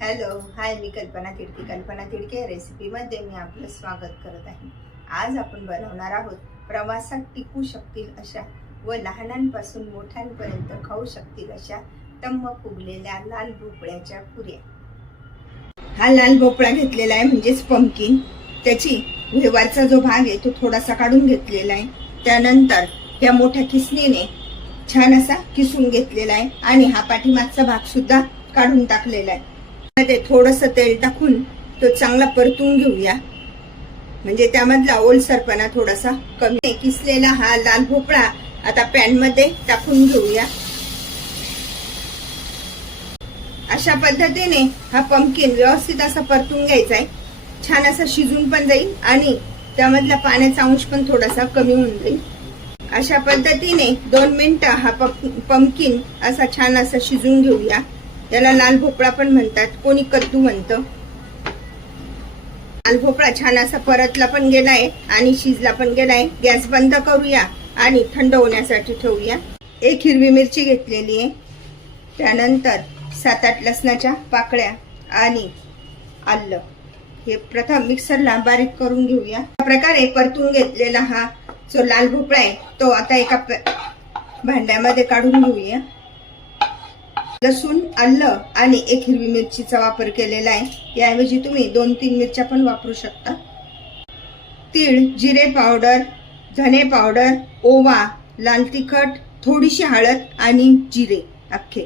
Hello hi मी कल्पना तिडके. कल्पना तिडके रेसिपीमध्ये मी आपलं स्वागत करत आहे. आज आपण बनवणार आहोत प्रवासात टिकू शकतील अशा व लहानांपासून मोठ्यांपर्यंत खाऊ शकतील अशा तम्म फुगलेल्या लाल भोपळ्याच्या पुऱ्या. हा लाल भोपळा घेतलेला आहे म्हणजेच पंकिन त्याची व्यवहारचा जो भाग आहे तो थोडासा काढून घेतलेला आहे. त्यानंतर या मोठ्या किसणीने छान असा किसून घेतलेला आहे आणि हा पाठीमागचा भाग सुद्धा काढून टाकलेला आहे. मध्ये थोडस तेल टाकून तो चांगला परतून घेऊया. म्हणजे त्यामधला ओलसरपणा थोडासा कमी किसलेला हा लाल भोपळा आता पॅनमध्ये टाकून घेऊया. अशा पद्धतीने हा पंपकिन व्यवस्थित असा परतून घ्यायचा आहे. छान असा शिजून पण जाईल आणि त्यामधला पाण्याचा अंश पण थोडासा कमी होऊन जाईल. अशा पद्धतीने दोन मिनिटं हा पंपकिन असा छान असा शिजून घेऊया. त्याला लाल भोपळा पण म्हणतात. कोणी कद्दू म्हणतं. लाल भोपळा छान असा परतला पण गेलाय आणि शिजला पण गेलाय. गॅस बंद करूया आणि थंड होण्यासाठी ठेवूया. एक हिरवी मिरची घेतलेली आहे. त्यानंतर सात आठ लसणाच्या पाकळ्या आणि आलं. हे प्रथम मिक्सरला बारीक करून घेऊया. अशा प्रकारे परतून घेतलेला हा जो लाल भोपळा आहे तो आता एका भांड्यामध्ये काढून घेऊया. लसूण आलं आणि एक हिरवी मिरचीचा वापर केलेला आहे. याऐवजी तुम्ही दोन तीन मिरच्या पण वापरू शकता. तीळ जिरे पावडर धने पावडर ओवा लाल तिखट थोडीशी हळद आणि जिरे अख्खे.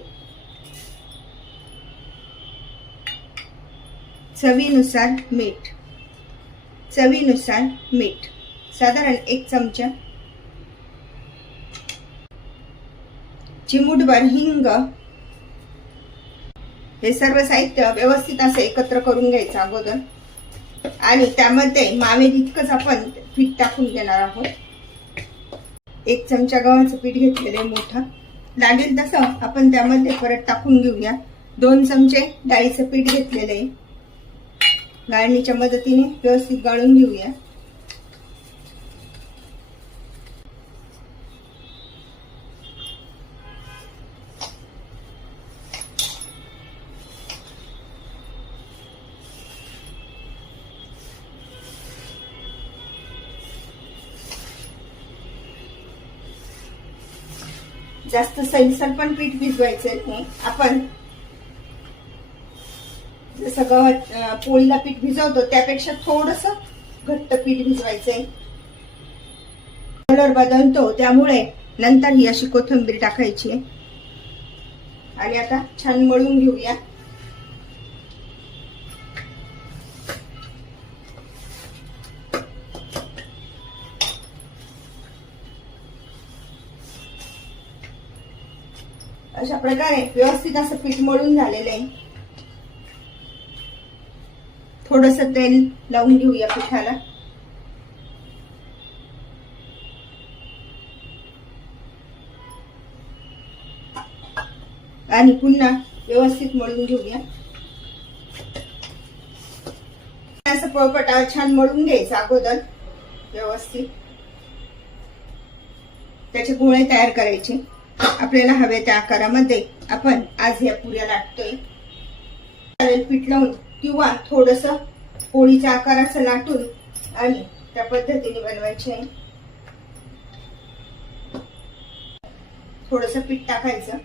चवीनुसार मीठ. चवीनुसार मीठ. साधारण एक चमचा. चिमूटभर हिंग हे सर्व साहित्य व्यवस्थित असं एकत्र करून घ्यायचं अगोदर. आणि त्यामध्ये मावे इतकंच आपण पीठ टाकून देणार आहोत. एक चमचा गव्हाचं पीठ घेतलेलं आहे मोठं. लागेल तसं आपण त्यामध्ये परत टाकून घेऊया. दोन चमचे डाळीचं पीठ घेतलेलं आहे. गाळणीच्या मदतीने व्यवस्थित गाळून घेऊया. जास्त सैलसर पण पीठ भिजवायचं नाही आपण जसं गवत पोळीला पीठ भिजवतो त्यापेक्षा थोडस घट्ट पीठ भिजवायचंय. कलर बदलतो त्यामुळे नंतर ही अशी कोथिंबीर टाकायची आहे. आणि आता छान मळून घेऊया. अशा प्रकारे व्यवस्थित असं पीठ मळून झालेलं आहे. थोडस तेल लावून घेऊया पिठाला. आणि पुन्हा व्यवस्थित मळून घेऊया. असं पळपटा छान मळून घ्यायचं अगोदर व्यवस्थित. त्याचे गोळे तयार करायचे. आपल्याला हव्या त्या आकारामध्ये आपण आज या पुऱ्या लाटतोय. चालेल पीठ लावून किंवा थोडस पोळीच्या आकाराचं लाटून आणि त्या पद्धतीने बनवायचे आहे. थोडस पीठ टाकायचं.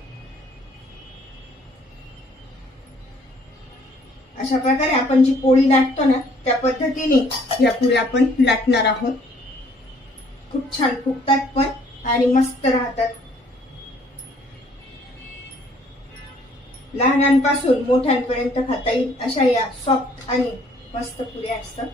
अशा प्रकारे आपण जी पोळी लाटतो ना त्या पद्धतीने या पुऱ्या आपण लाटणार आहोत. खूप छान फुगतात पण आणि मस्त राहतात. लहानांपासून मोठ्यांपर्यंत खाता येईल अशा या सॉफ्ट आणि मस्त पुऱ्या असतात.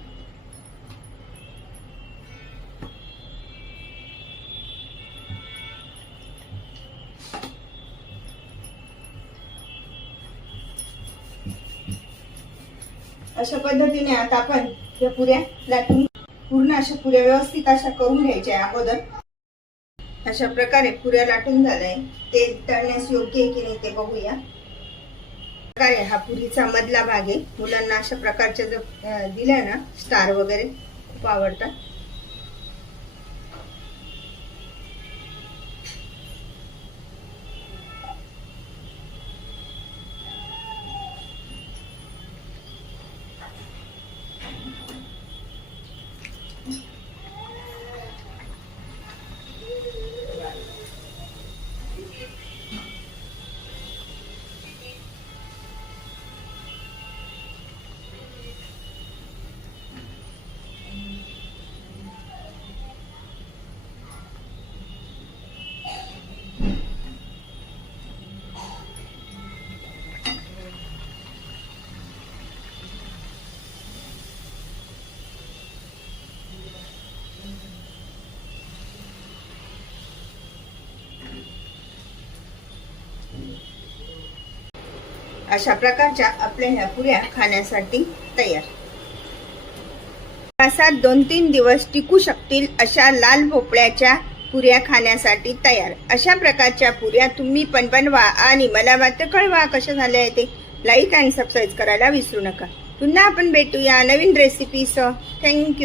अशा पद्धतीने आता आपण या पुऱ्या लाटून पूर्ण अशा पुऱ्या व्यवस्थित अशा करून घ्यायच्या अगोदर. अशा प्रकारे पुऱ्या लाटून झालंय. ते तळण्यास योग्य आहे की नाही ते बघूया. प्रकारे हा पुरीचा मधला भाग आहे. मुलांना अशा प्रकारच्या जर दिल्या ना स्टार वगैरे खूप आवडतात. अशा प्रकारच्या आपल्या ह्या पुऱ्या खाण्यासाठी तयार. प्रवासात दोन तीन दिवस टिकू शकतील अशा लाल भोपळ्याच्या पुऱ्या खाण्यासाठी तयार. अशा प्रकारच्या पुऱ्या तुम्ही पण बनवा आणि मला मात्र कळवा कशा झाल्या आहे ते. लाईक आणि सबस्क्राईब करायला विसरू नका. पुन्हा आपण भेटूया नवीन रेसिपीसह थँक्यू